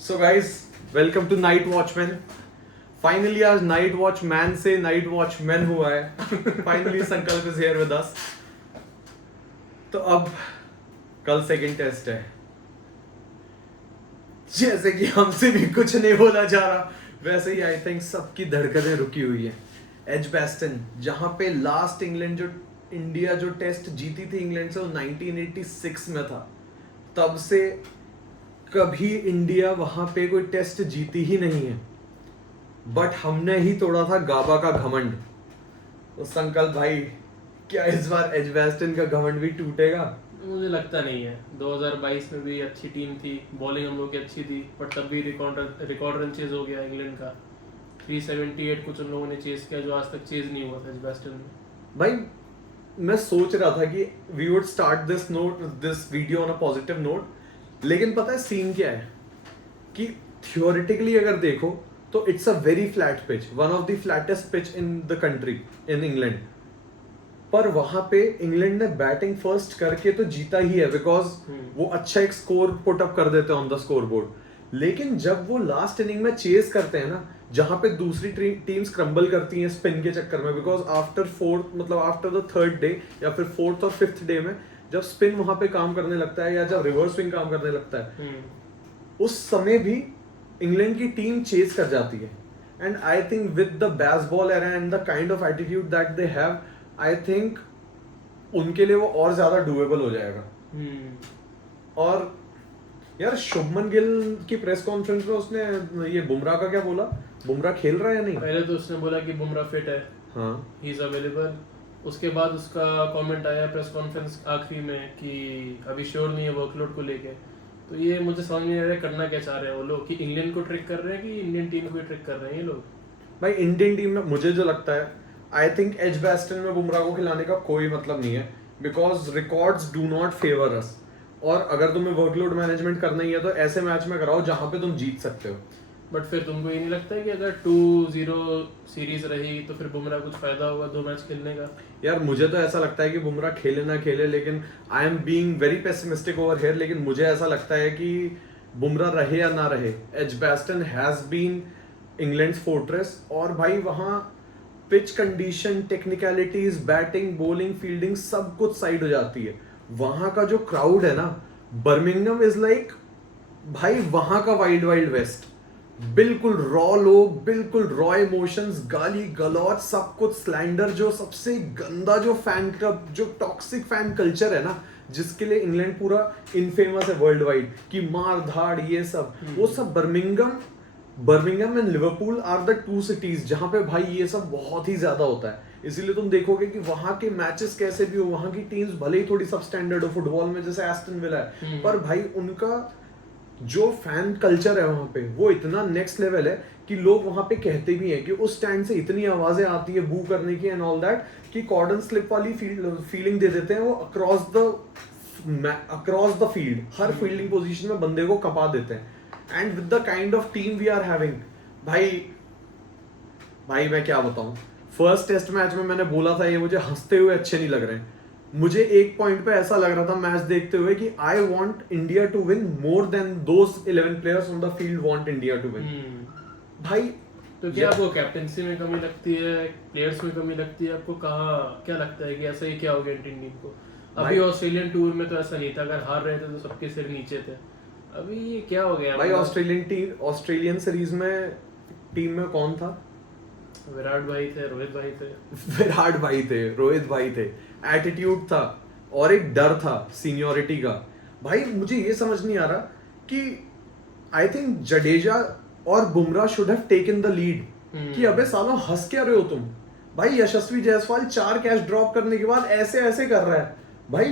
So guys, welcome to night watchman. Finally आज night watchman से night watchman हुआ है। फाइनली संकल्प इज हियर विद अस। तो अब कल सेकंड टेस्ट है। जैसे कि हमसे भी कुछ नहीं बोला जा रहा, वैसे ही आई थिंक सबकी धड़कनें रुकी हुई है। एजबैस्टन, जहां पे लास्ट इंडिया जो टेस्ट जीती थी इंग्लैंड से, वो 1986 में था। तब से कभी इंडिया वहां पे कोई टेस्ट जीती ही नहीं है। बट हमने ही तोड़ा था गाबा का घमंड। तो संकल्प भाई, क्या इस बार एजबैस्टन का घमंड भी टूटेगा? मुझे लगता नहीं है। 2022 में भी अच्छी टीम थी, बॉलिंग हम लोग की अच्छी थी, पर तब भी रिकॉर्ड रन चेज हो गया इंग्लैंड का। 378 कुछ उन लोगों ने चेज किया जो आज तक चेज नहीं हुआ था एजबैस्टन में। भाई मैं सोच रहा था कि we would start this video on a positive note, लेकिन पता है सीन क्या है कि थियोरेटिकली अगर देखो तो it's a very flat pitch, one of the flattest pitch in the country, in England. पर वहां पे इंग्लैंड ने बैटिंग फर्स्ट करके तो जीता ही है, बिकॉज वो अच्छा एक स्कोर पुट अप कर देते हैं ऑन द स्कोर बोर्ड। लेकिन जब वो लास्ट इनिंग में चेस करते हैं ना, जहां पे दूसरी टीम्स क्रम्बल करती हैं स्पिन के चक्कर में, because after the third day या फिर फोर्थ और फिफ्थ डे में जब स्पिन वहां पे काम करने लगता है या जब रिवर्स स्विंग काम करने लगता है, उस समय भी इंग्लैंड की टीम चेस कर जाती है। And I think with the baseball era and the kind of attitude that they have, I think उनके लिए वो और ज्यादा डूएबल हो जाएगा। और यार शुभमन गिल की प्रेस कॉन्फ्रेंस में उसने ये बुमराह का क्या बोला? बुमराह खेल रहा है या नहीं? पहले तो उसने बोला कि बुमराह फिट है, हाँ, ही इज अवेलेबल। उसके बाद उसका कमेंट आया प्रेस कॉन्फ्रेंस आखिरी में कि अभी श्योर नहीं है वर्कलोड को लेके। तो ये मुझे समझ नहीं आ रहा है करना क्या चाह रहे हैं वो लोग, कि इंग्लैंड को ट्रिक कर रहे हैं कि इंडियन टीम को ट्रिक कर रहे हैं ये लोग। भाई इंडियन टीम में मुझे जो लगता है, आई थिंक एजबैस्टन में बुमराह को खिलाने का कोई मतलब नहीं है, because records do not favour us. और अगर तुम्हें वर्कलोड मैनेजमेंट करना ही है तो ऐसे मैच में कराओ जहां पे तुम जीत सकते हो। बट फिर तुमको ये नहीं लगता है कि अगर 2-0 सीरीज रही तो फिर बुमराह कुछ फायदा होगा 2 मैच खेलने का? यार मुझे तो ऐसा लगता है कि बुमराह खेले ना खेले, लेकिन I am being very pessimistic over here, लेकिन मुझे ऐसा लगता है कि बुमराह रहे या ना रहे, Edgbaston has been England's fortress. और भाई वहां pitch condition, technicalities, batting, bowling, fielding सब कुछ साइड हो जाती है। वहां का जो क्राउड है ना, बर्मिंघम इज लाइक, भाई वहां का वाइल्ड वाइल्ड वेस्ट। बिल्कुल रॉ लोग, बिल्कुल रॉ इमोशंस, गाली गलौज, सब कुछ स्लैंडर। जो सबसे गंदा जो फैन क्लब, जो टॉक्सिक फैन कल्चर है ना, जिसके लिए इंग्लैंड पूरा इनफेमस है वर्ल्ड वाइड, कि मार धाड़ ये सब, वो सब Birmingham and Liverpool are the 2 cities जहां पे भाई ये सब बहुत ही ज्यादा होता है। इसीलिए तुम देखोगे कि वहां के मैचेस कैसे भी हो, वहां की टीम्स भले ही थोड़ी सब स्टैंडर्ड हो फुटबॉल में, जैसे एस्टन विला है, पर भाई उनका जो फैन कल्चर है वहां पे वो इतना नेक्स्ट लेवल है कि लोग वहां पे कहते भी हैं कि उस स्टैंड से इतनी आवाजें आती है बू करने की एंड ऑल दैट, कि कॉर्डन स्लिप वाली फीलिंग दे देते हैं वो अक्रॉस द फील्ड, हर फील्डिंग पोजीशन में बंदे को कपा देते हैं। And with the kind of team we are having, भाई मैं क्या बताऊं, फर्स्ट टेस्ट मैच में मैंने बोला था ये मुझे हंसते हुए अच्छे नहीं लग रहे हैं। मुझे एक पॉइंट पे ऐसा लग रहा था मैच देखते हुए कि I want India to win more than those 11 players on the field want India to win. भाई तो क्या आपको कैप्टेंसी में कमी लगती है, प्लेयर्स में कमी लगती है? आपको कहाँ क्या लगता है कि ऐसा ही क्या हो गया इंडियन टीम को? अभी ऑस्ट्रेलियन टूर में तो ऐसा नहीं था, अगर हार रहे थे तो सबके सिर नीचे थे। अभी ये क्या हो गया भाई? ऑस्ट्रेलियन सीरीज में टीम में कौन था? विराट भाई थे, रोहित भाई थे, एटीट्यूड था और एक डर था सीनियरिटी का। भाई मुझे ये समझ नहीं आ रहा कि आई थिंक जडेजा और Bumrah should have taken the lead, कि अबे सालों हंस क्या रहे हो तुम? भाई यशस्वी जायसवाल 4 कैच ड्रॉप करने के बाद ऐसे ऐसे कर रहा है। भाई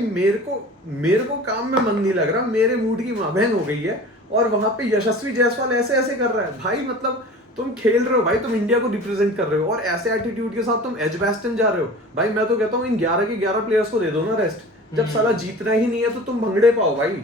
मेरे को काम में मन नहीं लग रहा, मेरे मूड की माँ बहन हो गई है, और वहां पे यशस्वी जायसवाल ऐसे ऐसे कर रहा है। भाई मतलब तुम खेल रहे हो भाई, तुम इंडिया को रिप्रेजेंट कर रहे हो, और ऐसे एटीट्यूड के साथ तुम एजबैस्टन जा रहे हो। भाई मैं तो कहता हूँ इन 11 के 11 प्लेयर्स को दे दो ना रेस्ट, जब साला जीतना ही नहीं है तो तुम भंगड़े पाओ भाई।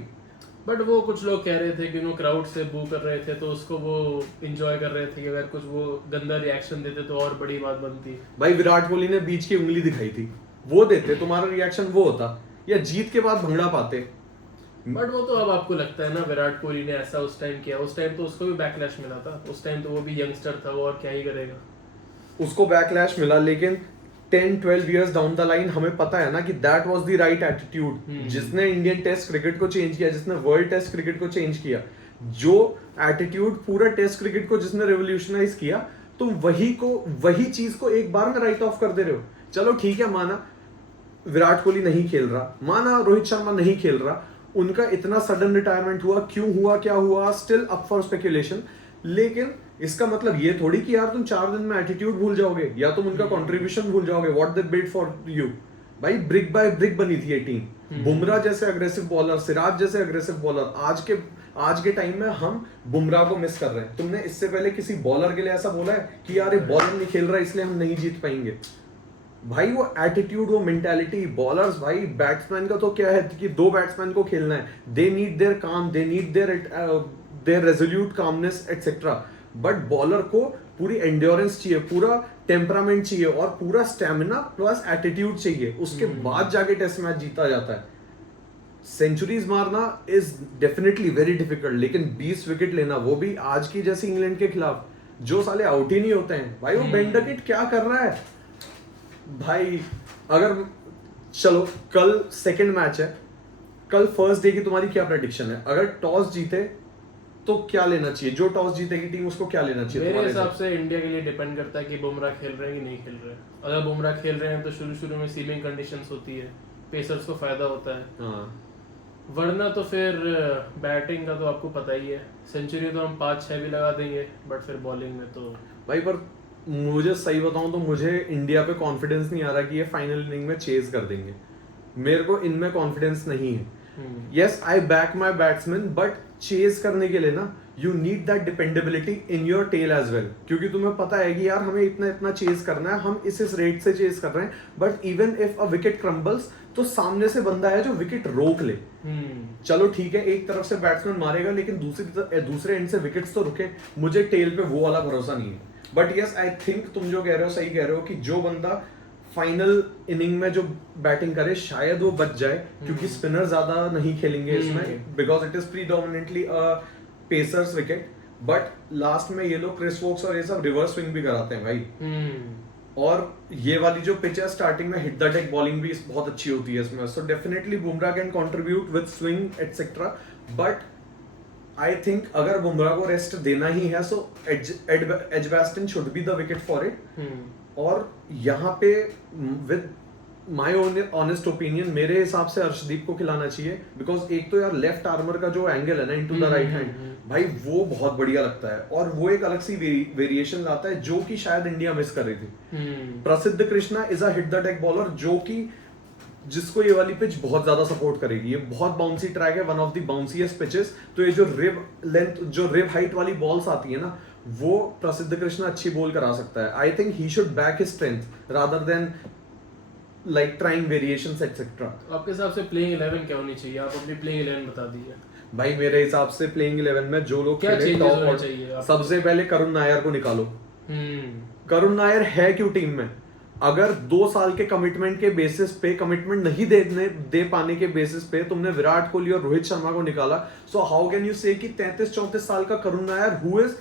बट वो कुछ लोग कह रहे थे कि वो क्राउड से बू कर रहे थे तो उसको वो एंजॉय कर रहे थे, कि अगर कुछ वो गंदा रिएक्शन देते तो और बड़ी बात बनती। भाई विराट कोहली ने बीच की उंगली दिखाई थी, वो देते तुम्हारा रिएक्शन वो होता, या जीत के बाद भंगड़ा पाते? बट वो तो अब आपको लगता है ना विराट कोहली ने ऐसा उस टाइम किया, उस टाइम तो उसको भी बैकलैश मिला था, उस टाइम तो वो भी यंगस्टर था, वो और क्या ही करेगा। उसको बैकलैश मिला, लेकिन 10-12 इयर्स डाउन द लाइन हमें पता है ना कि that was the right attitude. जिसने इंडियन टेस्ट क्रिकेट को चेंज किया, जिसने वर्ल्ड टेस्ट क्रिकेट को चेंज किया, जो एटीट्यूड पूरा टेस्ट क्रिकेट को जिसने रेवोल्यूशनाइज किया, तुम वही चीज को एक बार में राइट ऑफ कर दे रहे हो। चलो ठीक है, माना विराट कोहली नहीं खेल रहा, माना रोहित शर्मा नहीं खेल रहा, उनका इतना सडन रिटायरमेंट हुआ, क्यों हुआ, क्या हुआ, स्टिल अप फॉर स्पेकुलेशन। लेकिन इसका मतलब ये थोड़ी कि यार तुम 4 दिन में एटीट्यूड भूल जाओगे या तुम उनका कंट्रीब्यूशन भूल जाओगे, what they bid for you. भाई ब्रिक बाय ब्रिक बनी थी ये टीम। बुमराह जैसे अग्रेसिव बॉलर, सिराज जैसे अग्रेसिव बॉलर, आज के टाइम में हम बुमराह को मिस कर रहे हैं। तुमने इससे पहले किसी बॉलर के लिए ऐसा बोला है कि यार ये बॉलर नहीं खेल रहा इसलिए हम नहीं जीत पाएंगे? भाई वो एटीट्यूड, वो मेंटालिटी, बॉलर्स, भाई बैट्समैन का तो क्या है कि 2 बैट्समैन को खेलना है, दे need their calm, they need their resolute calmness etcetera. But bowler को पूरी एंड्योरेंस चाहिए, पूरा टेम्परामेंट चाहिए और पूरा स्टेमिना प्लस एटीट्यूड चाहिए, उसके बाद जाके टेस्ट मैच जीता जाता है। सेंचुरीज मारना इज डेफिनेटली वेरी डिफिकल्ट, लेकिन 20 विकेट लेना, वो भी आज की जैसी इंग्लैंड के खिलाफ जो साले आउट ही नहीं होते हैं। भाई वो बेंडकिट क्या कर रहा है भाई? अगर चलो कल सेकंड मैच है, कल फर्स्ट डे की तुम्हारी क्या प्रेडिक्शन है? अगर टॉस जीते तो क्या लेना चाहिए? जो टॉस जीतेगी टीम उसको क्या लेना चाहिए? मेरे हिसाब से इंडिया के लिए डिपेंड करता है कि बुमराह खेल रहे हैं कि नहीं खेल रहे हैं। अगर बुमराह खेल रहे हैं तो शुरू में सीलिंग कंडीशंस होती है, पेसर्स को फायदा होता है। हाँ, वरना तो फिर बैटिंग का तो आपको पता ही है, सेंचुरी तो हम 5-6 भी लगा देंगे, बट फिर बॉलिंग में तो भाई पर मुझे सही बताऊं तो मुझे इंडिया पे कॉन्फिडेंस नहीं आ रहा कि ये फाइनल इनिंग में चेज कर देंगे। मेरे को इनमें कॉन्फिडेंस नहीं है। Yes, I back my batsman, but chase करने के लिए ना you need that dependability in your tail as well, क्योंकि तुम्हें पता है कि यार हमें इतना चेज करना है, हम इस रेट से चेज कर रहे हैं, but even if a wicket crumbles तो सामने से बंदा है जो विकेट रोक ले। चलो ठीक है, एक तरफ से बैट्समैन मारेगा लेकिन दूसरे एंड से विकेट्स तो रुके। मुझे टेल पे वो वाला भरोसा नहीं है। बट यस, आई थिंक तुम जो कह रहे हो सही कह रहे हो कि जो बंदा फाइनल इनिंग में जो बैटिंग करे शायद वो बच जाए, क्योंकि स्पिनर ज्यादा नहीं खेलेंगे इसमें, because it is predominantly pacers wicket. But last में ये लोग क्रिस वोक्स और ये सब रिवर्स स्विंग भी कराते हैं भाई। और ये वाली जो पिच है स्टार्टिंग में हिट द डेक बॉलिंग भी बहुत अच्छी होती है इसमें, so definitely Bumrah can contribute with swing etcetera. But I think अगर बुमराह को रेस्ट देना ही है so Edgbaston should be the wicket for it. और यहाँ पे विद माय ऑनेस्ट ओपिनियन मेरे हिसाब से अर्शदीप को खिलाना चाहिए, बिकॉज एक तो यार लेफ्ट आर्मर का जो एंगल है ना इनटू द राइट हैंड, भाई वो बहुत बढ़िया लगता है और वो एक अलग सी वेरिएशन लाता है जो कि शायद इंडिया मिस कर रही थी। प्रसिद्ध Krishna is a hit the deck bowler जो कि जिसको ये वाली पिच बहुत ज्यादा सपोर्ट करेगी। ये बहुत बाउंसी ट्रैक है, वन ऑफ द बाउंसीएस्ट पिचेस। तो ये जो रिब हाइट वाली बॉल्स आती है ना, वो प्रसिद्ध कृष्णा अच्छी बॉल करा सकता है। आई think he should back his strength rather than like trying variations etcetera. आपके हिसाब से प्लेइंग 11 क्या होनी चाहिए? आप अपनी प्लेइंग 11 बता दीजिए। भाई मेरे हिसाब से प्लेइंग 11 में जो लोग क्या खेले चेंजेस होने चाहिए? सबसे पहले करुण नायर को निकालो। करुण नायर है क्यों टीम में? अगर 2 साल के कमिटमेंट के बेसिस पे, कमिटमेंट नहीं दे पाने के बेसिस पे तुमने विराट कोहली और रोहित शर्मा को निकाला, सो हाउ कैन यू से कि 33-34 साल का Karun Nayar who is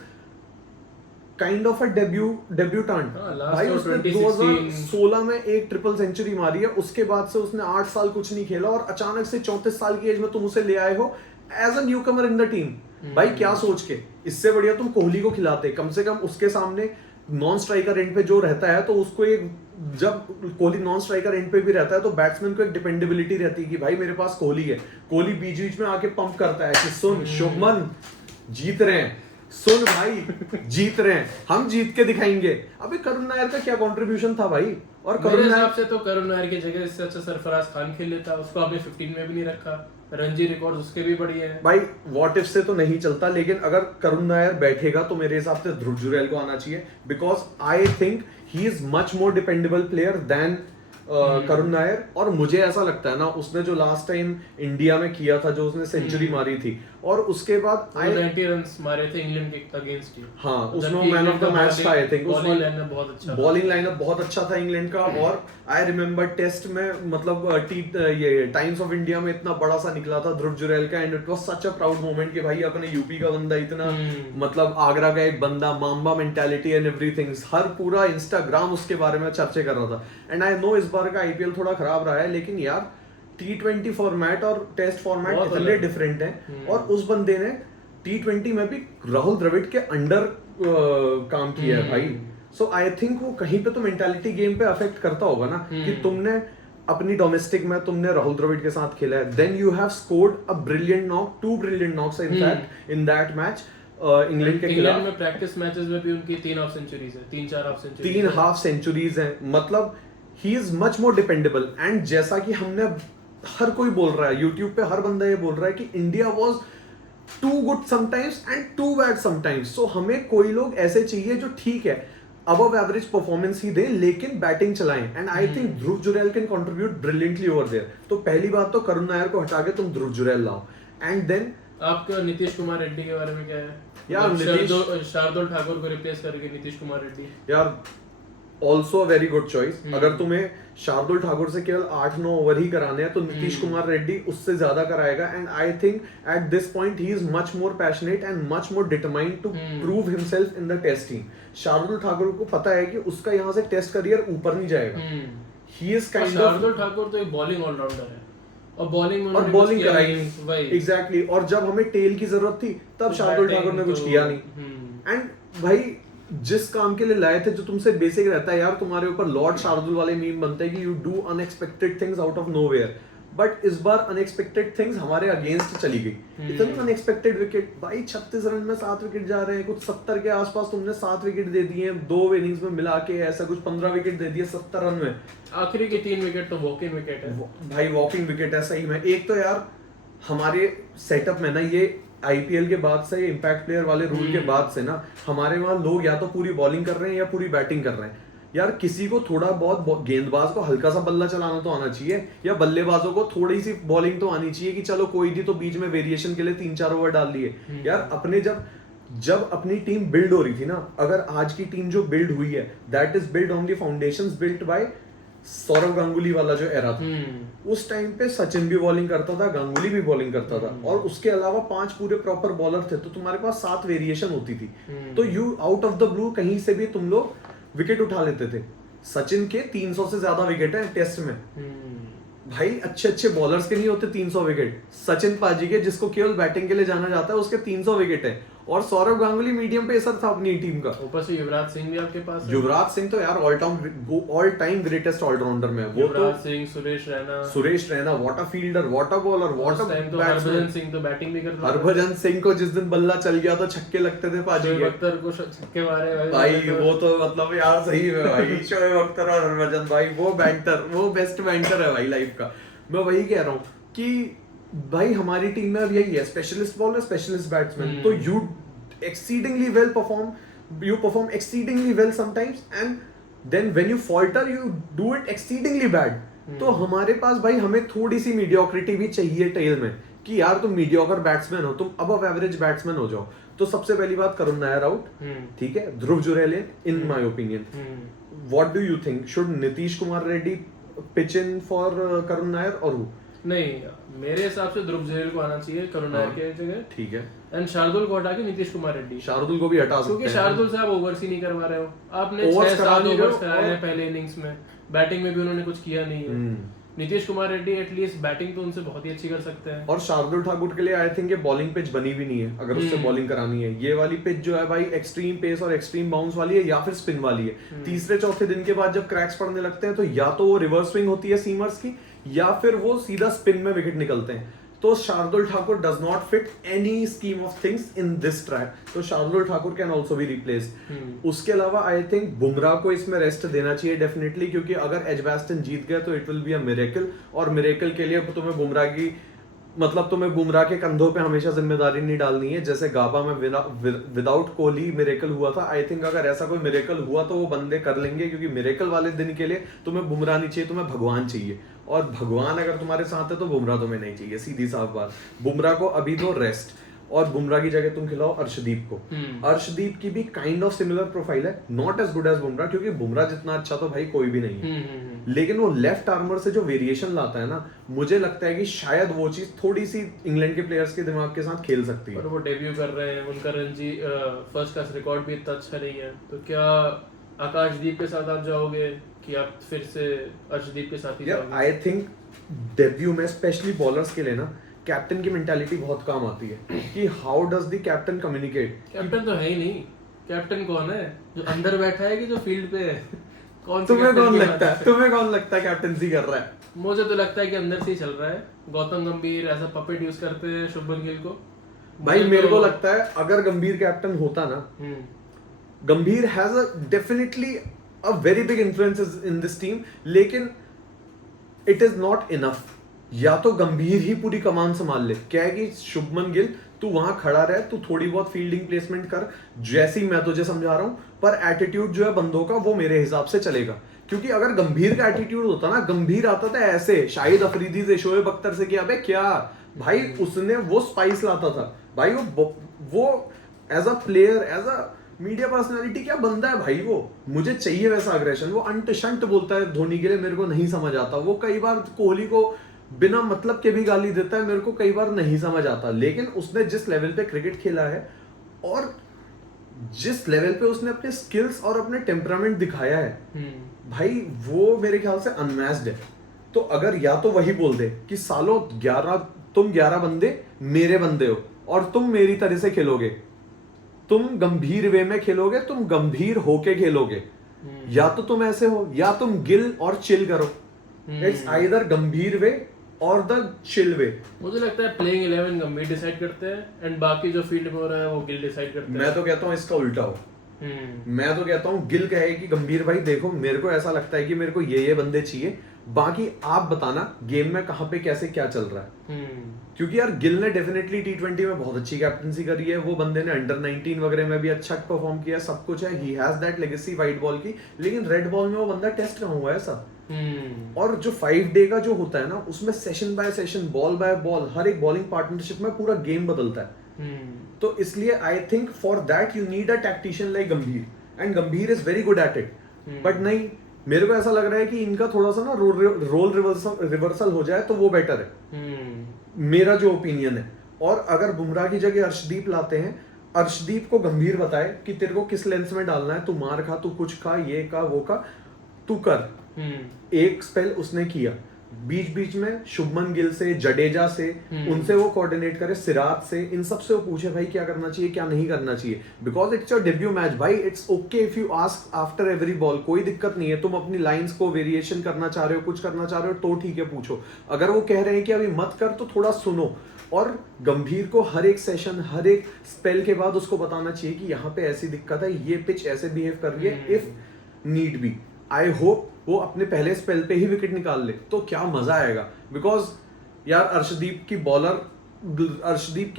kind of a debutant, भाई उसने 2016 में एक ट्रिपल सेंचुरी मारी है, उसके बाद से उसने 8 साल कुछ नहीं खेला और अचानक से 34 साल की एज में तुम उसे ले आए हो as a newcomer in the team. भाई क्या सोच के? इससे बढ़िया तुम कोहली को खिलाते, कम से कम उसके सामने नॉन स्ट्राइकर एंड पे जो रहता है तो उसको एक, जब कोहली नॉन स्ट्राइकर एंड पे भी रहता है तो बैट्समैन को एक डिपेंडेबिलिटी रहती है कि भाई मेरे पास कोहली है। कोहली बीच बीच में आके पंप करता है कि सुन शुभमन जीत रहे हैं, सुन भाई जीत रहे हैं, हम जीत के दिखाएंगे। अबे करुण नायर का क्या कंट्रीब्यूशन था भाई? और मेरे हिसाब से तो करुण नायर की जगह इससे अच्छा सरफराज खान खेल लेता, उसको आपने 15 में भी नहीं रखा। रणजी रिकॉर्ड उसके भी बढ़िया है भाई। व्हाट इफ से तो नहीं चलता, लेकिन अगर करुण नायर बैठेगा तो मेरे हिसाब से ध्रुव जुरैल को आना चाहिए, because I think he is much more dependable player than Karun Nayar, और मुझे ऐसा लगता है ना उसने जो लास्ट टाइम इंडिया में किया था, जो उसने सेंचुरी मारी थी, और उसके बाद 90 रन्स मारे थे इंग्लैंड के अगेंस्ट ही। हाँ उसमें मैन ऑफ द मैच था आई थिंक। बॉलिंग लाइनअप बहुत अच्छा, बॉलिंग लाइनअप बहुत अच्छा था इंग्लैंड का। और आई रिमेम्बर टेस्ट में मतलब ये टाइम्स ऑफ इंडिया में इतना बड़ा सा निकला था ध्रुव जुरैल का, and it was such a proud moment कि भाई अपने यूपी का बंदा इतना मतलब आगरा का एक बंदा, माम्बा मेंटालिटी एंड एवरीथिंग, हर पूरा इंस्टाग्राम उसके बारे में चर्चे कर रहा था। एंड आई नो इस बार का आईपीएल थोड़ा खराब रहा है, लेकिन यार T20 फॉर्मेट और टेस्ट फॉर्मेट इतने डिफरेंट हैं, और उस बंदे ने T20 में भी राहुल द्रविड़ के अंडर काम किया है भाई। सो आई थिंक वो कहीं पे तो मेंटालिटी गेम पे अफेक्ट करता होगा ना, कि तुमने अपनी डोमेस्टिक में तुमने राहुल द्रविड़ के साथ खेला है, then you have scored a brilliant knock, 2 brilliant knocks in fact in that match England के खिलाफ। इंग्लैंड में प्रैक्टिस मैचेस में भी उनकी 3 हाफ सेंचुरीज है, 3-4 हाफ सेंचुरीज, 3 हाफ सेंचुरीज हैं, मतलब ही is much more dependable. And जैसा कि हमने, हर कोई बोल रहा है यूट्यूब पे, हर बंदा ये बोल रहा है कि India was too good sometimes and too bad sometimes. So हमें कोई लोग ऐसे चाहिए जो ठीक है अबव एवरेज परफॉर्मेंस ही दें लेकिन बैटिंग चलाएं, and I think Dhruv Jurel can contribute brilliantly over there. तो पहली बात तो करुण नायर को हटा के तुम ध्रुव जुरैल लाओ, एंड देन आपका नीतीश कुमार रेड्डी के बारे में क्या है? यार शार्दुल ठाकुर को रिप्लेस करके नीतीश कुमार रेड्डी, यार also a very good choice. अगर तुम्हें शार्दुल ठाकुर से केवल 8-9 ओवर ही कराने हैं तो नीतीश कुमार रेड्डी उससे ज्यादा कराएगा, and I think at this point he is much more passionate and much more determined to prove himself in the test team. Shardul Thakur को पता है कि उसका यहाँ से टेस्ट करियर ऊपर नहीं जाएगा। He is kind of, Shardul Thakur तो एक बॉलिंग ऑलराउंडर है, और बॉलिंग कराई नहीं एग्जैक्टली, और जब हमें टेल की जरूरत थी तब शार्दुल ठाकुर ने कुछ किया नहीं। एंड भाई जिस काम के लिए लाए थे, जो तुमसे बेसिक रहता है यार, तुम्हारे ऊपर लॉर्ड शार्दुल वाले मीम बनते हैं कि you do unexpected things out of nowhere, but इस बार अनएक्सपेक्टेड थिंग्स हमारे अगेंस्ट चली गई। इतनी अनएक्सपेक्टेड विकेट भाई, 36 रन में 7 विकेट जा रहे हैं, कुछ 70 के आसपास तुमने 7 विकेट दे दिए, 2 इनिंग्स में मिला के ऐसा कुछ 15 विकेट दे दिए 70 रन में। आखिरी के 3 विकेट तो वॉकिंग विकेट है भाई, वॉकिंग विकेट है सही में। एक तो यार हमारे सेटअप में ना, ये आईपीएल के बाद से, ये इंपैक्ट प्लेयर वाले रूल के बाद से ना, हमारे वहां लोग या तो पूरी बॉलिंग कर रहे हैं या पूरी बैटिंग कर रहे हैं। यार किसी को थोड़ा बहुत, गेंदबाज को हल्का सा बल्ला चलाना तो आना चाहिए, या बल्लेबाजों को थोड़ी सी बॉलिंग तो आनी चाहिए कि चलो कोई नहीं, तो बीच में वेरिएशन के लिए 3-4 ओवर डाल दिए। यार अपने जब अपनी टीम बिल्ड हो रही थी ना, अगर आज की टीम जो बिल्ड हुई है, that is build on the foundations built by Sourav Ganguly वाला जो एरा था। उस टाइम पे सचिन भी बॉलिंग करता था, गांगुली भी बॉलिंग करता था, और उसके अलावा 5 पूरे प्रॉपर बॉलर थे, तो तुम्हारे पास 7 वेरिएशन होती थी। तो you out of the blue कहीं से भी तुम लोग विकेट उठा लेते थे। सचिन के 300 से ज्यादा विकेट है टेस्ट में। भाई अच्छे बॉलर्स के नहीं होते 300 विकेट। सचिन पाजी के, जिसको केवल बैटिंग के लिए जाना जाता है, उसके 300 विकेट है, और सौरव गांगुली मीडियम पेसर था अपनी टीम का। ऊपर से युवराज सिंह भी आपके पास है। युवराज सिंह तो यार ऑल टाइम ग्रेटेस्ट ऑलराउंडर में वो तो। Singh, Suresh Raina, what a fielder, what a bowler, what a batsman. Harbhajan Singh तो बैटिंग भी कर रहा था। हरभजन सिंह को जिस दिन बल्ला चल गया तो छक्के लगते थे पाजी के। अख्तर को छक्के मारे भाई वो तो मतलब यार सही है भाई। शोएब अख्तर और हरभजन भाई, वो बैंटर, वो बेस्ट बैंटर है भाई लाइफ का। मैं वही कह रहा हूँ कि भाई हमारी टीम में अब यही है, स्पेशलिस्ट बॉलर, स्पेशलिस्ट बैट्समैन। तो you exceedingly well perform exceedingly well sometimes, and then when you falter you do it exceedingly bad. तो हमारे पास भाई, हमें थोड़ी सी मीडियोक्रिटी भी चाहिए टेल में, कि यार तुम मीडियोकर बैट्समैन हो, तुम अबव एवरेज बैट्समैन हो जाओ। तो सबसे पहली बात, करुण नायर आउट, ठीक है, Dhruv Jurel in my opinion. What do you think, should Nitish Kumar Reddy pitch in for Karun Nayar और who? नहीं, मेरे हिसाब से ध्रुव जुरैल को आना चाहिए करुण नायर के जगह, ठीक है, एंड शार्दुल को हटा के नीतीश कुमार रेड्डी। शार्दुल को भी हटा सकते हैं, क्योंकि शार्दुल साहब ओवर्स ही नहीं करवा रहे हो आपने। 6-7 ओवर्स कराए हैं पहले इनिंग्स में, बैटिंग में भी उन्होंने कुछ किया नहीं है। नीतीश कुमार रेड्डी एटलीस्ट बैटिंग तो उनसे बहुत ही अच्छी कर सकते हैं। और शार्दुल ठाकुर के लिए आई थिंक ये बॉलिंग पिच बनी भी नहीं है, अगर उससे बॉलिंग करानी है। ये वाली पिच जो है भाई, एक्सट्रीम पेस और एक्सट्रीम बाउंस वाली है, या फिर स्पिन वाली है। तीसरे चौथे दिन के बाद जब क्रैक्स पड़ने लगते हैं, तो या तो वो रिवर्स स्विंग होती है सीमर्स की, या फिर वो सीधा स्पिन में विकेट निकलते हैं। तो Shardul Thakur does not fit any scheme of things in this track, तो Shardul Thakur can also be replaced. उसके अलावा आई थिंक बुमराह को इसमें रेस्ट देना चाहिए डेफिनेटली, क्योंकि अगर एजबैस्टन जीत गया तो it will be a miracle, और मिरेकल के लिए तुम्हें बुमराह की मतलब तुम्हें बुमराह के कंधों पे हमेशा जिम्मेदारी नहीं डालनी है। जैसे गाबा में विदाउट कोहली मिरेकल हुआ था, आई थिंक अगर ऐसा कोई मिरेकल हुआ तो वो बंदे कर लेंगे, क्योंकि मिरेकल वाले दिन के लिए तुम्हें बुमराह नहीं चाहिए, तुम्हें भगवान चाहिए। और भगवान अगर तुम्हारे साथ है तो बुमराह तुम्हें नहीं चाहिए, सीधी साफ बात। बुमराह को अभी दो रेस्ट, और बुमराह की जगह तुम खिलाओ अर्शदीप को। अर्शदीप की भी काइंड ऑफ सिमिलर प्रोफाइल है, not as good as Bumrah, क्योंकि बुमराह जितना अच्छा तो भाई कोई भी नहीं है, लेकिन वो लेफ्ट आर्मर से जो वेरिएशन लाता है ना, मुझे लगता है कि शायद वो चीज थोड़ी सी इंग्लैंड के प्लेयर्स के दिमाग के साथ खेल सकती है। और वो डेब्यू कर रहे हैं, उनका रणजी फर्स्ट क्लास रिकॉर्ड भी इतना अच्छा नहीं है, तो क्या आकाशदीप के साथ आप जाओगे कि आप फिर से अर्शदीप के साथ ही जाओगे? आई थिंक डेब्यू में स्पेशली बॉलर्स के लिए ना कैप्टन की मेंटालिटी बहुत काम आती है कि how does the captain communicate. Captain तो है ही नहीं, कैप्टन कौन है? जो अंदर बैठा है कि जो फील्ड पे है? तुम्हें कौन लगता है कैप्टनसी कर रहा है? मुझे तो लगता है कि अंदर से ही चल रहा है। गौतम गंभीर ऐसा पपेट यूज करते हैं शुभमन गिल को। भाई मेरे को लगता है अगर गंभीर कैप्टन होता ना, गंभीर has definitely a very big influence in this team, लेकिन इट इज नॉट इनफ। या तो गंभीर ही पूरी कमान संभाल ले, क्या है कि शुभमन गिल तू वहां खड़ा रहे, तू थोड़ी बहुत फील्डिंग प्लेसमेंट कर जैसी मैं तुझे समझा रहा हूं, पर एटीट्यूड जो है बंदों का वो मेरे हिसाब से चलेगा। क्योंकि अगर गंभीर का एटीट्यूड होता ना, गंभीर आता था ऐसे शाहिद अफरीदी से, शोएब अख्तर से, कि अबे क्या भाई, उसने वो स्पाइस लाता था भाई, वो as a player, as a media personality क्या बंदा है भाई वो। मुझे चाहिए वैसा अग्रेशन। वो अंट शंट बोलता है धोनी के लिए, मेरे को नहीं समझ आता। वो कई बार कोहली को बिना मतलब के भी गाली देता है, मेरे को कई बार नहीं समझ आता। लेकिन उसने जिस लेवल पे क्रिकेट खेला है और जिस लेवल पे उसने अपने स्किल्स और अपने टेम्परामेंट दिखाया है भाई, वो मेरे ख्याल से अनमैच्ड है। तो अगर या तो वही बोल दे कि सालों 11 बंदे मेरे बंदे हो और तुम मेरी तरह से खेलोगे, तुम गंभीर वे में खेलोगे, तुम गंभीर होके खेलोगे, या तो तुम ऐसे हो या तुम गिल और चिल करो। इट्स आइदर गंभीर वे और द चिल वे। मुझे लगता है प्लेइंग 11 गंभीर डिसाइड करते हैं एंड बाकी जो फील्ड में हो रहा है वो गिल डिसाइड करते हैं। मैं तो कहता हूँ इसका उल्टा हो। मैं तो कहता हूँ गिल कहे कि गंभीर भाई देखो, मेरे को ऐसा लगता है कि मेरे को ये बंदे चाहिए, बाकी आप बताना गेम में कहाँ पे कैसे क्या चल रहा है। क्योंकि यार गिल ने डेफिनेटली T20 में बहुत अच्छी कैप्टनसी करी है, वो बंदे ने अंडर 19 वगैरह में भी अच्छा परफॉर्म किया, सब कुछ है, he has that legacy white ball की। लेकिन रेड बॉल में वो बंदा टेस्ट कहाँ हुआ है ऐसा। और जो 5 डे का जो होता है ना, उसमें session by session, ball by ball, हर एक बॉलिंग पार्टनरशिप में पूरा गेम बदलता है। तो इसलिए I think for that you need a tactician like गंभीर, एंड गंभीर is very good at it. But नहीं, मेरे को ऐसा लग रहा है कि इनका थोड़ा सा ना रोल रिवर्सल हो जाए तो वो बेटर है, मेरा जो ओपिनियन है। और अगर बुमराह की जगह अर्शदीप लाते हैं, अर्शदीप को गंभीर बताए कि तेरे को किस लेंस में डालना है, तू मार खा, तू कुछ खा, ये का वो का, तू कर। एक स्पेल उसने किया, बीच बीच में शुभमन गिल से, जडेजा से, उनसे वो कोऑर्डिनेट करे, सिराज से, इन सब से वो पूछे भाई क्या करना चाहिए क्या नहीं करना चाहिए, because it's your debut match भाई। It's okay if you ask after every ball, कोई दिक्कत नहीं है। तुम अपनी लाइंस को वेरिएशन करना चाह रहे हो, कुछ करना चाह रहे हो तो ठीक है, पूछो। अगर वो कह रहे हैं कि अभी मत कर तो थोड़ा सुनो। और गंभीर को हर एक सेशन, हर एक स्पेल के बाद उसको बताना चाहिए कि यहाँ पे ऐसी दिक्कत है, ये पिच ऐसे बिहेव कर रही है, if need be. I hope वो अपने पहले स्पेल पे ही विकेट निकाल ले तो क्या मजा आएगा। बिकॉज यार अर्शदीप की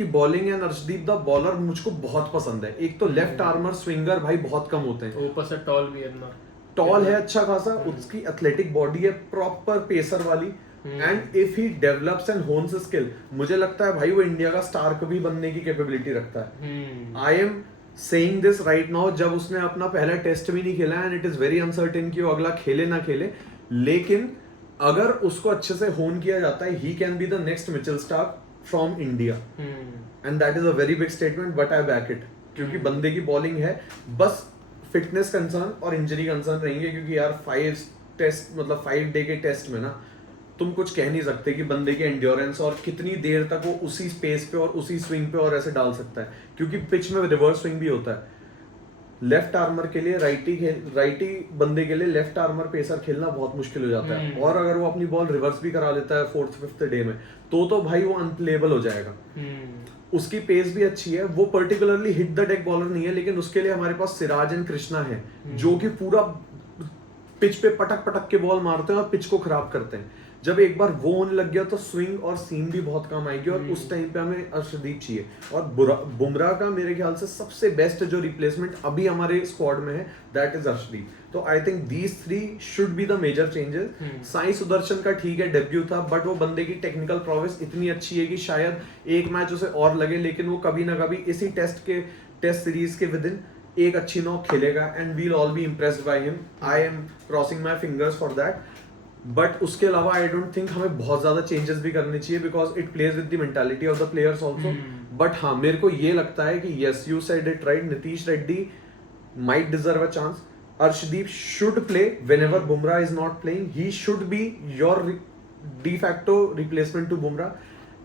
bowling and Arshdeep the bowler मुझको बहुत पसंद है। एक तो लेफ्ट आर्मर स्विंगर भाई बहुत कम होते हैं, ऊपर से टॉल भी है ना, टॉल है अच्छा खासा, उसकी एथलेटिक बॉडी है प्रॉपर पेसर वाली, and if he develops and होन्स skill, मुझे लगता है भाई वो इंडिया का स्टार कभी बनने की कैपेबिलिटी रखता है। I am saying this right now, जब उसने अपना पहला टेस्ट भी नहीं खेला and it is very uncertain कि वो अगला खेले ना खेले, लेकिन अगर उसको अच्छे से होन किया जाता है, he can be the next Mitchell Starc from India, and that is a very big statement, but I back it. क्योंकि बंदे की बॉलिंग है, बस फिटनेस कंसर्न और इंजरी कंसर्न रहेंगे। क्योंकि यार 5 डे के टेस्ट में ना तुम कुछ कह नहीं सकते कि बंदे की एंड्योरेंस और कितनी देर तक वो उसी स्पेस पे और उसी स्विंग पे और ऐसे डाल सकता है, क्योंकि पिच में रिवर्स स्विंग भी होता है। लेफ्ट आर्मर के लिए, राइटी बंदे के लिए लेफ्ट आर्मर पेसर खेलना बहुत मुश्किल हो जाता है। और अगर वो अपनी बॉल रिवर्स भी करा लेता है 4th-5th डे में, तो भाई वो अनप्लेबल हो जाएगा। उसकी पेस भी अच्छी है, वो particularly hit the deck bowler नहीं है, लेकिन उसके लिए हमारे पास सिराज एंड कृष्णा है जो कि पूरा पिच पे पटक पटक के बॉल मारते हैं और पिच को खराब करते हैं। जब एक बार वो होने लग गया तो स्विंग और सीम भी बहुत कम आएगी, और उस टाइम पे हमें अर्शदीप चाहिए। और बुमराह का मेरे ख्याल से सबसे बेस्ट जो रिप्लेसमेंट अभी हमारे स्क्वाड में है दैट इज अर्शदीप। तो I think these three should be the major changes. Sai Sudharsan का ठीक है डेब्यू था, बट वो बंदे की टेक्निकल प्रोग्रेस इतनी अच्छी है कि शायद एक मैच उसे और लगे, लेकिन वो कभी ना कभी इसी टेस्ट सीरीज के विद इन एक अच्छी नॉक खेलेगा, and we'll all be impressed by him. I am crossing my fingers for that. But उसके अलावा आई डोंट थिंक हमें बहुत ज्यादा चेंजेस भी करने चाहिए, because it plays with the mentality of the players also. But हाँ, मेरे को ये लगता है कि yes, you said it right, Nitish Reddy might deserve a chance. Arshdeep should play whenever Bumrah is not playing. He should be your de facto replacement to Bumrah.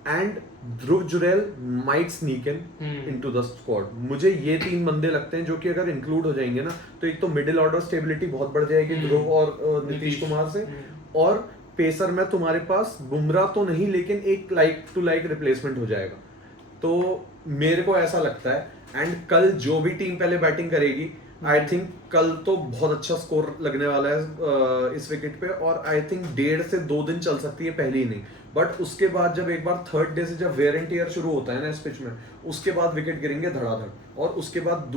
And Dhruv Jurel might sneak into the squad. मुझे ये तीन बंदे लगते हैं जो कि अगर include हो जाएंगे ना, तो एक तो मिडिल ऑर्डर स्टेबिलिटी बहुत बढ़ जाएगी ध्रुव और नीतीश कुमार से, और पेसर में तुम्हारे पास बुमराह तो नहीं, लेकिन एक लाइक टू लाइक रिप्लेसमेंट हो जाएगा। तो मेरे को ऐसा लगता है, एंड कल जो भी टीम पहले बैटिंग करेगी, आई थिंक कल तो बहुत अच्छा स्कोर लगने वाला है इस विकेट पे, और आई थिंक 1.5 से 2 दिन चल सकती है पहली इनिंग। बट उसके बाद जब एक बार थर्ड डे से जब वेयर एंड टियर शुरू होता है ना इस पिच में, उसके बाद विकेट गिरेंगे धड़ाधड़, और उसके बाद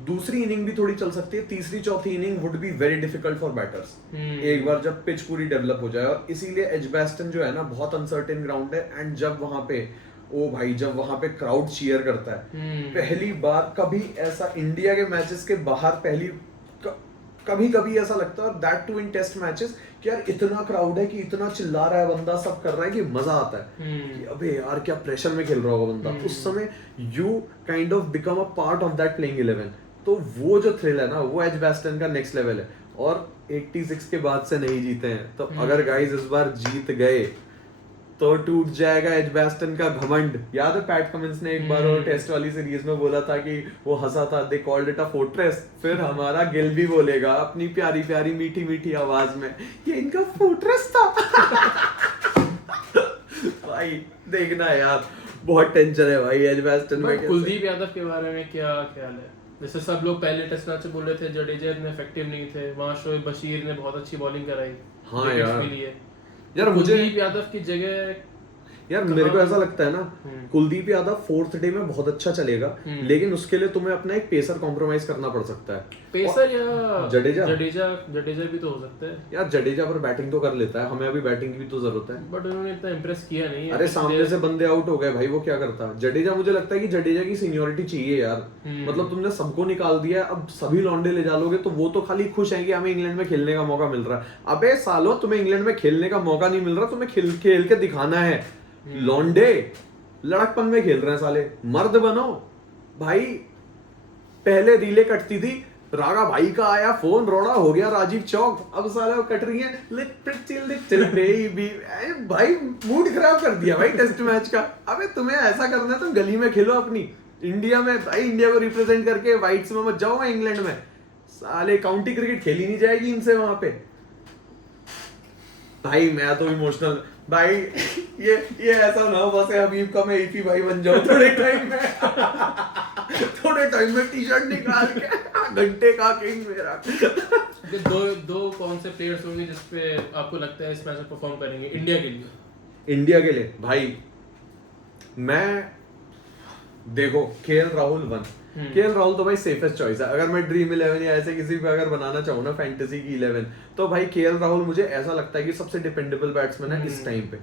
दूसरी इनिंग भी थोड़ी चल सकती है, तीसरी चौथी inning would be very difficult for batters एक बार जब पिच पूरी डेवलप हो जाए। और इसीलिए एजबैस्टन जो है ना बहुत अनसर्टेन ग्राउंड है, एंड जब वहां पे जब वहां पे क्राउड चीयर करता है पहली बार, कभी ऐसा इंडिया के मैचेस के बाहर कभी ऐसा लगता है, that too in test matches, कि यार इतना क्राउड है कि इतना चिल्ला रहा है बंदा, सब कर रहा है, कि मजा आता है कि अबे यार क्या प्रेशर में खेल रहा होगा बंदा। उस समय you kind of become a part of that playing 11। तो वो जो थ्रिल है ना, वो एजबैस्टन का नेक्स्ट लेवल है। और 86 के बाद से नहीं जीते हैं, तो अगर गाइस इस बार जीत गए तो टूट जाएगा एजबैस्टन का घमंड। याद है पैट कमिंस ने एक बार और टेस्ट वाली सीरीज में बोला था कि वो हंसा था, they called it a fortress. फिर हमारा गिल भी बोलेगा अपनी प्यारी प्यारी मीठी मीठी आवाज में, ये इनका फोर्ट्रेस था। भाई देखना यार, बहुत टेंशन है भाई एजबैस्टन में। कुलदीप यादव के बारे में क्या ख्याल है? जैसे सब लोग पहले टेस्ट मैच में बोल रहे थे जडेजा इतने इफेक्टिव नहीं थे, वहां शोएब बशीर ने बहुत अच्छी बॉलिंग कराई। हाँ यार मुझे कुलदीप यादव की जगह, यार मेरे को ऐसा लगता है ना, कुलदीप यादव 4th डे में बहुत अच्छा चलेगा, लेकिन उसके लिए तुम्हें अपना एक पेसर कॉम्प्रोमाइज करना पड़ सकता है। पेसर या जडेजा भी तो हो सकता है यार। जडेजा पर बैटिंग तो कर लेता है, हमें अभी बैटिंग की भी तो जरूरत है, बट उन्होंने इतना इंप्रेस किया नहीं। अरे सामने से बंदे आउट हो गए भाई, वो क्या करता। जडेजा, मुझे लगता है कि जडेजा की सीनियोरिटी चाहिए यार। मतलब तुमने सबको निकाल दिया, अब सभी लौंडे ले जालोगे तो वो तो खाली खुश हैं कि हमें इंग्लैंड में खेलने का मौका मिल रहा है। अबे सालो, तुम्हें इंग्लैंड में खेलने का मौका नहीं मिल रहा, तुम्हें खेल के दिखाना है। लौंडे लड़कपन में खेल रहे हैं साले, मर्द बनो भाई। पहले रीले कटती थी, रागा भाई का आया फोन, रोड़ा हो गया राजीव चौक, अब साले कट रही है लिटिल बेबी। भाई मूड खराब कर दिया भाई टेस्ट मैच का। अबे तुम्हें ऐसा करना है तो गली में खेलो अपनी, इंडिया में भाई, इंडिया को रिप्रेजेंट करके व्हाइट्स में मत जाओ इंग्लैंड में। साले काउंटी क्रिकेट खेली नहीं जाएगी इनसे वहां पे। भाई मैं तो इमोशनल भाई, ये ऐसा ना हो बस हबीब का मैं ईपी भाई बन जाऊं थोड़े टाइम में टी शर्ट निकाल के घंटे का किंग मेरा। दो कौन से प्लेयर्स होंगे जिसपे आपको लगता है इस मैच में परफॉर्म करेंगे इंडिया के लिए? इंडिया के लिए भाई मैं देखो केएल राहुल 1। केएल राहुल तो भाई सेफेस्ट चॉइस है। अगर मैं ड्रीम 11 या ऐसे किसी पे अगर बनाना चाहूँ ना फैंटेसी की 11, तो भाई केएल राहुल मुझे ऐसा लगता है कि सबसे डिपेंडेबल बैट्समैन है इस टाइम पे।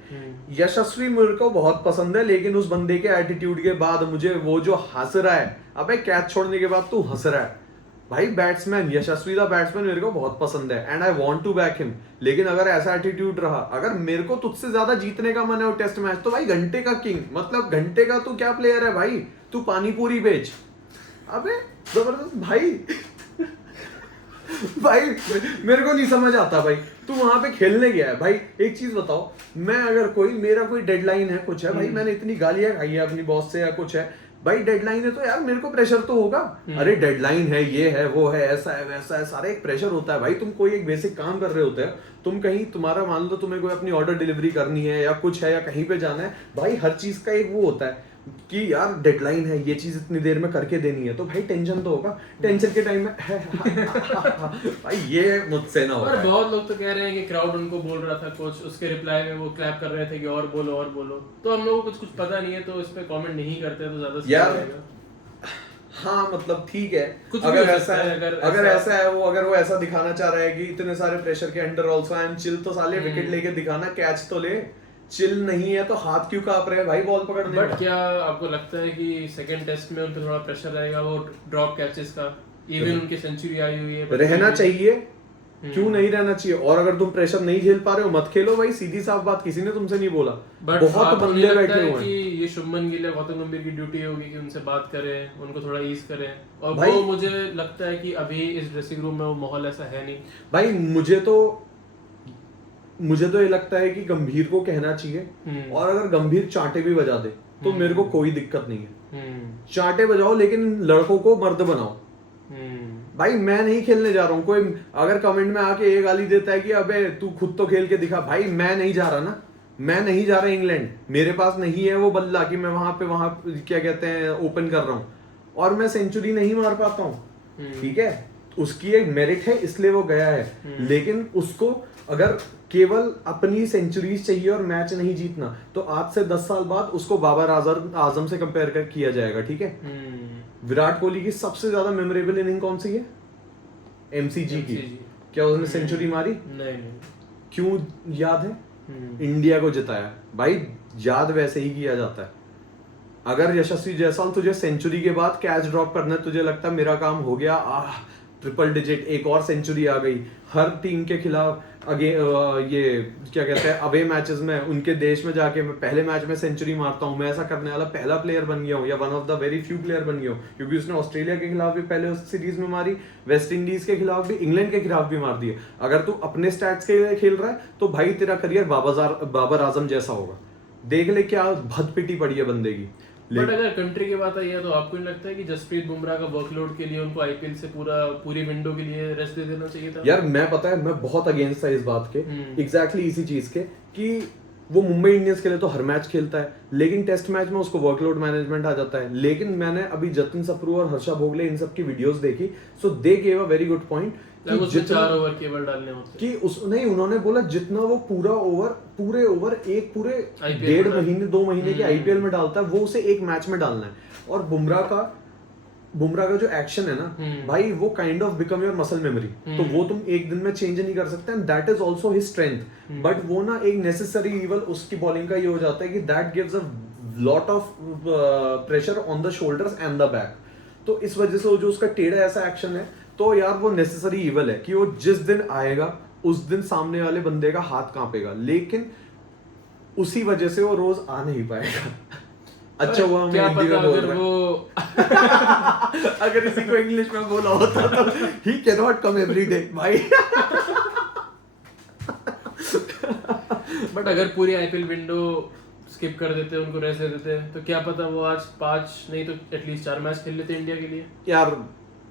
यशस्वी मेरे को बहुत पसंद है, लेकिन उस बंदे के एटीट्यूड के बाद मुझे वो जो हंस रहा है, अबे कैच छोड़ने के बाद तू हंस रहा है भाई। बैट्समैन यशस्वी दा बैट्समैन मेरे को बहुत पसंद है, and I want to back him. लेकिन अगर ऐसा एटीट्यूड रहा, अगर मेरे को तुझसे ज्यादा जीतने का मन है वो टेस्ट मैच, तो भाई घंटे का किंग, मतलब घंटे का तू क्या प्लेयर है भाई, तू पानी पूरी बेच। अबे जबरदस्त भाई। भाई मेरे को नहीं समझ आता भाई, तू वहां पे खेलने गया है भाई। एक चीज बताओ, मैं अगर मेरा कोई डेडलाइन है, कुछ है भाई, मैंने इतनी गालियां खाई है अपनी बॉस से या कुछ है भाई, डेडलाइन है तो यार मेरे को प्रेशर तो होगा। अरे डेडलाइन है, ये है, वो है, ऐसा है, वैसा है, सारा एक प्रेशर होता है भाई। तुम कोई एक बेसिक काम कर रहे होते हैं, तुम कहीं तुम्हारा मान लो तुम्हें कोई अपनी ऑर्डर डिलीवरी करनी है या कुछ है या कहीं पे जाना है भाई, हर चीज का एक वो होता है। कि यार डेडलाइन है, ये चीज इतनी देर में करके देनी है, तो भाई टेंशन तो होगा, टेंशन के टाइम में भाई ये मुझसे ना और होगा। बहुत लोग तो कह रहे हैं कि क्राउड उनको बोल रहा था कुछ, उसके रिप्लाई में वो क्लैप कर रहे थे कि और बोलो और बोलो। तो हम लोगों को कुछ पता नहीं है तो इस पे कमेंट नहीं करते तो ज्यादा सही यार रहेगा। हाँ मतलब ठीक है, कुछ भी अगर हो ऐसा सकता है, है, अगर ऐसा है वो, अगर वो ऐसा दिखाना चाह रहा है कि इतने सारे प्रेशर के under also I am chill, तो साले विकेट लेके दिखाना, कैच तो ले। चिल नहीं है तो हाथ क्यों कांप रहे हैं भाई बॉल पकड़ने बट में? क्या आपको लगता है कि सेकंड टेस्ट में उन पे थोड़ा प्रेशर रहेगा वो ड्रॉप कैचेस का? इवन उनकी सेंचुरी आई हुई है but रहना फिर भी- चाहिए, क्यों नहीं रहना चाहिए? और अगर तुम प्रेशर नहीं झेल पा रहे हो मत खेलो भाई, सीधी साफ बात, किसी ने तुमसे नहीं बोला। बट बहुत आपको नहीं बंदे लगता बैठे है हुए कि हैं ये शुभमन गिल या गौतम गंभीर की ड्यूटी होगी कि उनसे बात करें, उनको थोड़ा ईज करें? और भाई- वो मुझे लगता है कि अभी इस ड्रेसिंग रूम में वो माहौल ऐसा है नहीं। भाई मुझे तो ये लगता है कि गंभीर को कहना चाहिए, और अगर गंभीर चांटे भी बजा दे तो मेरे को कोई दिक्कत नहीं है, चांटे बजाओ, लेकिन लड़कों को मर्द बनाओ। भाई मैं नहीं खेलने जा रहा हूँ, कोई अगर कमेंट में आके ये गाली देता है कि अबे तू खुद तो खेल के दिखा, भाई मैं नहीं जा रहा ना, मैं नहीं जा रहा इंग्लैंड, मेरे पास नहीं है वो बल्ला कि मैं वहां क्या कहते हैं ओपन कर रहा हूँ, और मैं सेंचुरी नहीं मार पाता हूँ, ठीक है, उसकी एक मेरिट है इसलिए वो गया है, लेकिन उसको अगर केवल अपनी सेंचुरीज चाहिए और मैच नहीं जीतना, तो आज से 10 साल बाद उसको बाबर आजम से कंपेयर कर किया जाएगा, ठीक है। विराट कोहली की सबसे ज्यादा मेमोरेबल इनिंग कौन सी है? एमसीजी की। क्या उसने सेंचुरी मारी? नहीं। क्यों याद है? इंडिया को जिताया। भाई याद वैसे ही किया जाता है। अगर यशस्वी जायसवाल तुझे सेंचुरी के बाद कैच ड्रॉप करना है, तुझे लगता है मेरा काम हो गया, ट्रिपल डिजिट एक और सेंचुरी आ गई, हर टीम के खिलाफ ये क्या कहते हैं अवे मैचेस में उनके देश में जाके मैं पहले मैच में सेंचुरी मारता हूँ, मैं ऐसा करने वाला पहला प्लेयर बन गया हूँ, या one of the very few player बन गया हूँ, क्योंकि उसने ऑस्ट्रेलिया के खिलाफ भी पहले उस सीरीज में मारी, वेस्ट इंडीज के खिलाफ भी, इंग्लैंड के खिलाफ भी मार दिए। अगर तू अपने स्टैट्स के लिए खेल रहा है तो भाई तेरा करियर बाबर आजम जैसा होगा। देख ले क्या भद पिटी पड़ी है बंदे की। बट अगर कंट्री की बात आई है तो आपको नहीं लगता है कि जसप्रीत बुमराह का वर्कलोड के लिए उनको आईपीएल से पूरी विंडो के लिए रेस्ट दे देना चाहिए था? यार मैं पता है मैं बहुत अगेंस्ट था इस बात के, एग्जैक्टली इसी चीज के, कि वो मुंबई इंडियंस के लिए तो हर मैच खेलता है, लेकिन टेस्ट मैच में उसको वर्कलोड मैनेजमेंट आ जाता है। लेकिन मैंने अभी जतिन सप्रू और हर्षा भोगले इन सब की वीडियोस देखी, so they gave a very good point कि 4 ओवर केवल डालने होते कि नहीं, उन्होंने बोला जितना वो पूरे ओवर एक पूरे IPL 1.5 महीने 2 महीने के आईपीएल में डालता है, वो उसे एक मैच में डालना है। और बुमराह का जो एक्शन है ना भाई, वो kind of become your muscle memory, तो वो तुम एक दिन में चेंज नहीं कर सकते, and that is also his strength. But वो ना एक नेसेसरी इवल उसकी बॉलिंग का ये हो जाता है कि that gives a lot of pressure on the shoulders and the back. तो इस वजह से वो जो उसका टेढ़ा ऐसा एक्शन है, तो यार वो नेसेसरी इवल है कि वो जिस दिन आएगा उस दिन सामने वाले बंदे का हाथ कांपेगा, लेकिन उसी वजह से वो रोज आ नहीं पाएगा। अच्छा हुआ मैं हिंदी में बोल रहा हूँ। अगर इसी को इंग्लिश में बोला होता तो he can not come every day भाई। बट अगर पूरी आईपीएल विंडो स्किप कर देते, उनको रेस्ट दे देते, तो क्या पता वो आज 5 नहीं तो एटलीस्ट 4 मैच खेल लेते इंडिया के लिए। यार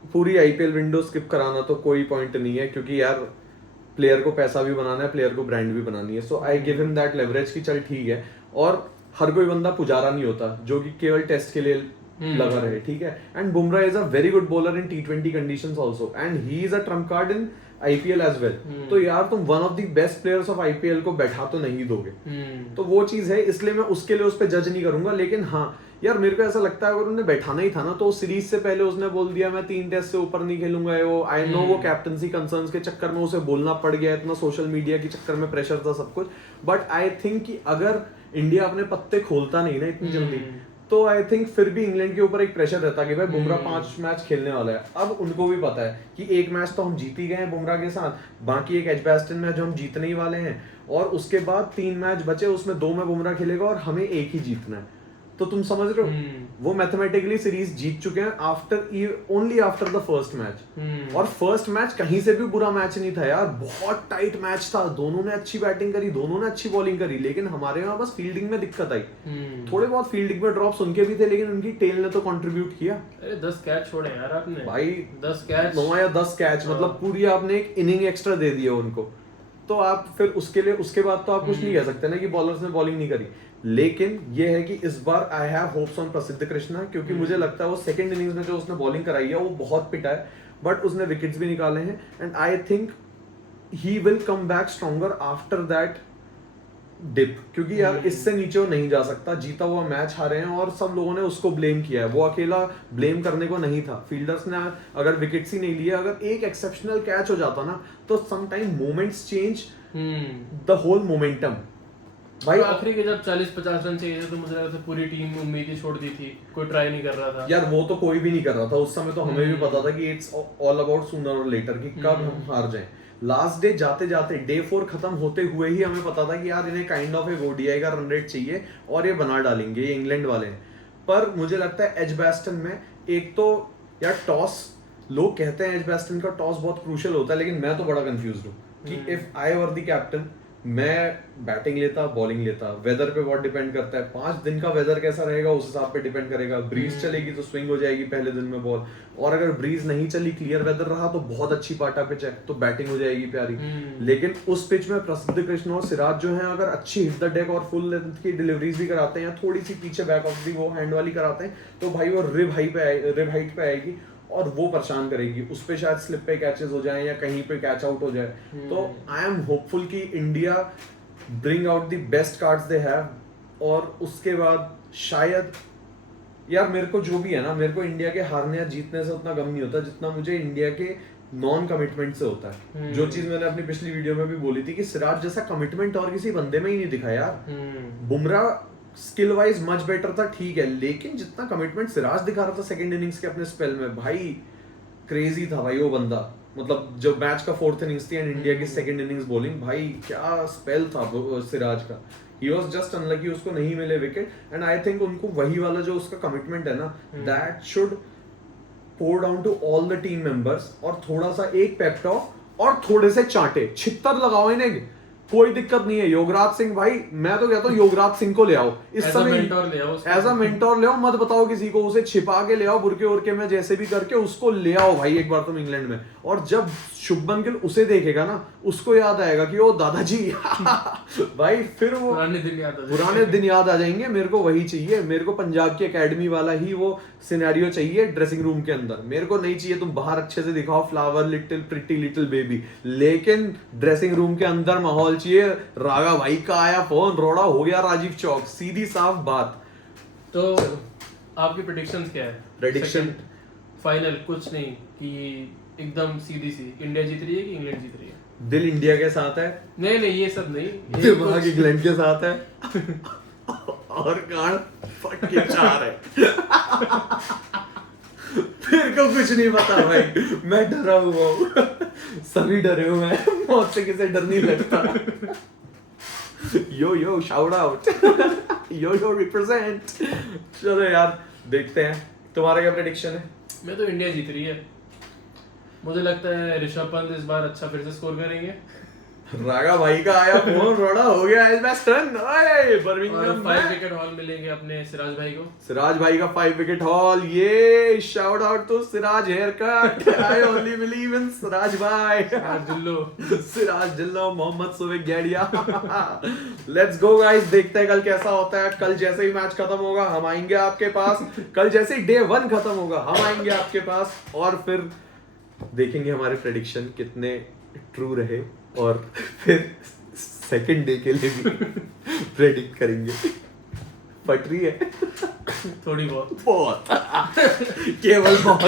पूरी आईपीएल विंडो स्किप कराना तो कोई पॉइंट नहीं है, क्योंकि यार प्लेयर को पैसा भी बनाना है, प्लेयर को ब्रांड भी बनानी है, so I give him that leverage कि चल ठीक है। और हर कोई बंदा पुजारा नहीं होता जो कि केवल टेस्ट के लिए लगा रहे, ठीक है। And Bumrah is a very good bowler in T20 conditions also, and he is a trump card in IPL as well. तो यार तुम one of the best players of IPL को बैठा तो नहीं दोगे, तो वो चीज है, इसलिए मैं उसके लिए उस पर जज नहीं करूंगा। लेकिन हाँ यार मेरे को ऐसा लगता है अगर उन्हें बैठाना ही था ना, तो सीरीज से पहले उसने बोल दिया मैं 3 टेस्ट से ऊपर नहीं खेलूंगा। वो आई नो वो कैप्टनसी कंसर्न्स के चक्कर में उसे बोलना पड़ गया, इतना सोशल मीडिया के चक्कर में प्रेशर था सब कुछ, बट आई थिंक कि अगर इंडिया अपने पत्ते खोलता नहीं ना इतनी जल्दी, तो आई थिंक फिर भी इंग्लैंड के ऊपर एक प्रेशर रहता कि भाई बुमराह 5 मैच खेलने वाला है। अब उनको भी पता है कि एक मैच तो हम जीत ही गए हैं बुमराह के साथ, बाकी एक एजबैस्टन मैच जो हम जीतने ही वाले हैं, और उसके बाद 3 मैच बचे, उसमें 2 में बुमराह खेलेगा और हमें एक ही जीतना है। तो तुम समझ रहे हो वो मैथमेटिकली सीरीज जीत चुके हैं only after the first match. और फर्स्ट मैच कहीं से भी बुरा मैच नहीं था यार, बहुत टाइट मैच था, दोनों ने अच्छी बैटिंग करी, दोनों ने अच्छी बॉलिंग करी, लेकिन हमारे यहाँ बस फील्डिंग में दिक्कत आई। थोड़े बहुत फील्डिंग में ड्रॉप्स उनके भी थे, लेकिन उनकी टेल ने तो कंट्रीब्यूट किया। अरे 10 कैच छोड़े यार आपने भाई, 10 कैच 9 या 10 कैच, मतलब पूरी आपने एक इनिंग एक्स्ट्रा दे दिया उनको। तो आप फिर उसके बाद तो आप कुछ नहीं कह सकते ना कि बॉलर्स ने बॉलिंग नहीं करी। लेकिन ये है कि इस बार आई हैव होप्स ऑन प्रसिद्ध कृष्णा, क्योंकि मुझे लगता है वो सेकंड इनिंग्स में जो उसने बॉलिंग कराई है वो बहुत पिटा है, बट उसने विकेट्स भी निकाले हैं and I think he will come back stronger after that dip, क्योंकि यार इससे नीचे वो नहीं जा सकता। जीता हुआ मैच हारे हैं और सब लोगों ने उसको ब्लेम किया है, वो अकेला ब्लेम करने को नहीं था। फील्डर्स ने अगर विकेट्स ही नहीं लिए, अगर एक एक्सेप्शनल कैच हो जाता ना तो some time moments change the whole momentum. भाई आखिरी के जब 40-50 रन चाहिए थे तो मुझे लगा था पूरी टीम उम्मीद ही छोड़ दी थी, कोई ट्राई नहीं कर रहा था यार वो तो कोई भी नहीं कर रहा था उस समय, तो हमें भी पता था कि इट्स ऑल अबाउट सूनर और लेटर कि कब हम हार जाएं। लास्ट डे जाते जाते डे 4 खत्म होते हुए ही हमें पता था कि यार इन्हें काइंड ऑफ एक ओडीआई का रन रेट चाहिए और ये बना डालेंगे, ये इंग्लैंड वाले हैं। पर मुझे लगता है एजबैस्टन में एक तो यार टॉस, लोग कहते हैं एजबैस्टन का टॉस बहुत क्रूशियल होता है, लेकिन मैं तो बड़ा कंफ्यूज हूँ कि if I were the captain मैं बैटिंग लेता बॉलिंग लेता। वेदर पे बहुत डिपेंड करता है, 5 दिन का वेदर कैसा रहेगा उस हिसाब पे डिपेंड करेगा। ब्रीज चलेगी तो स्विंग हो जाएगी पहले दिन में बॉल, और अगर ब्रीज नहीं चली, क्लियर वेदर रहा तो बहुत अच्छी पाटा पिच है तो बैटिंग हो जाएगी प्यारी। लेकिन उस पिच में प्रसिद्ध कृष्णा और सिराज जो है अगर अच्छी हिट द डेक और फुल लेंथ की डिलीवरीज भी कराते हैं या थोड़ी सी पीछे बैक ऑफ दी वो हैंड वाली कराते हैं तो भाई वो रिब हाइट पे आएगी और वो परेशान करेगी। उस पे शायद स्लिप पे कैचेस हो जाएं या कहीं पे कैच आउट हो जाए। तो आई एम होपफुल कि India bring out the best cards they have, और उसके बाद शायद यार मेरे को जो भी है ना, मेरे को इंडिया के हारने या जीतने से उतना गम नहीं होता जितना मुझे इंडिया के नॉन कमिटमेंट से होता है। जो चीज मैंने अपनी पिछली वीडियो में भी बोली थी कि सिराज जैसा कमिटमेंट और किसी बंदे में ही नहीं दिखा यार। Bumrah skill wise much better था, ठीक है, लेकिन जितना कमिटमेंट सिराज दिखा रहा था सेकंड इनिंग्स के अपने स्पेल में, भाई क्रेजी था भाई वो बंदा। मतलब जो मैच का 4th इनिंग्स थी एंड इंडिया की सेकंड इनिंग्स बॉलिंग, भाई क्या स्पेल था सिराज का। ही वाज जस्ट अनलकी, उसको नहीं मिले विकेट, एंड आई थिंक उनको वही वाला जो उसका कमिटमेंट है ना, that should pour down to all the team members, और थोड़ा सा एक पेप टॉक और थोड़े से चांटे छित्तर लगाओ इन्हें, कोई दिक्कत नहीं है। योगराज सिंह भाई, मैं तो कहता हूँ योगराज सिंह को ले आओ इस समय, एज अ मेंटोर ले आओ, मत बताओ किसी को, उसे छिपा के ले आओ बुरके उरके में जैसे भी करके उसको ले आओ भाई एक बार तुम इंग्लैंड में। और जब शुभमन गिल उसे देखेगा ना उसको याद आएगा कि ओ दादाजी भाई, फिर वो पुराने दिन याद आ जाएंगे। मेरे को वही चाहिए, मेरे को पंजाब की एकेडमी वाला ही वो सिनेरियो चाहिए ड्रेसिंग रूम के अंदर। मेरे को नहीं चाहिए तुम बाहर अच्छे से दिखाओ flower little pretty little baby, लेकिन ड्रेसिंग रूम के अंदर माहौल चाहिए। रागा भाई का आया फोन, रोड़ा हो गया राजीव चौक, सीधी साफ बात। तो आपकी प्रेडिक्शंस क्या है? प्रेडिक्शन फाइनल कुछ नहीं कि एकदम सीधी सी, इंडिया जीत रही है कि इंग्लैंड जीत रही है? दिल इंडिया के साथ है, नहीं ये सब नहीं, दिमाग इंग्लैंड के साथ है और कान फट के चार है। मेरे को कुछ नहीं पता भाई, मैं डरा हुआ हूँ, सभी डरे हुए हैं, मौत से किसे डर नहीं लगता। यो शाउट आउट, यो रिप्रेजेंट। चलो यार देखते हैं, तुम्हारा क्या प्रेडिक्शन है? मैं तो इंडिया जीत रही है, मुझे लगता है ऋषभ पंत इस बार अच्छा फिर से स्कोर करेंगे। रागा भाई का आया फोन, रोड़ा हो गया एजबैस्टन, ओए बर्मिंघम 5 विकेट हॉल मिलेंगे अपने सिराज भाई को। सिराज भाई का 5 विकेट हॉल, ये shout out to Siraj haircut, I only believe in Siraj भाई, सिराज जिल्लो, मोहम्मद सुबेक गैडिया। लेट्स गो गाइस, देखते हैं कल कैसा होता है। कल जैसे ही मैच खत्म होगा हम आएंगे आपके पास, कल जैसे ही डे 1 खत्म होगा हम आएंगे आपके पास, और फिर देखेंगे हमारे प्रेडिक्शन कितने ट्रू रहे, और फिर सेकंड डे के लिए भी प्रेडिक्ट करेंगे। पट रही है थोड़ी बहुत केवल बहुत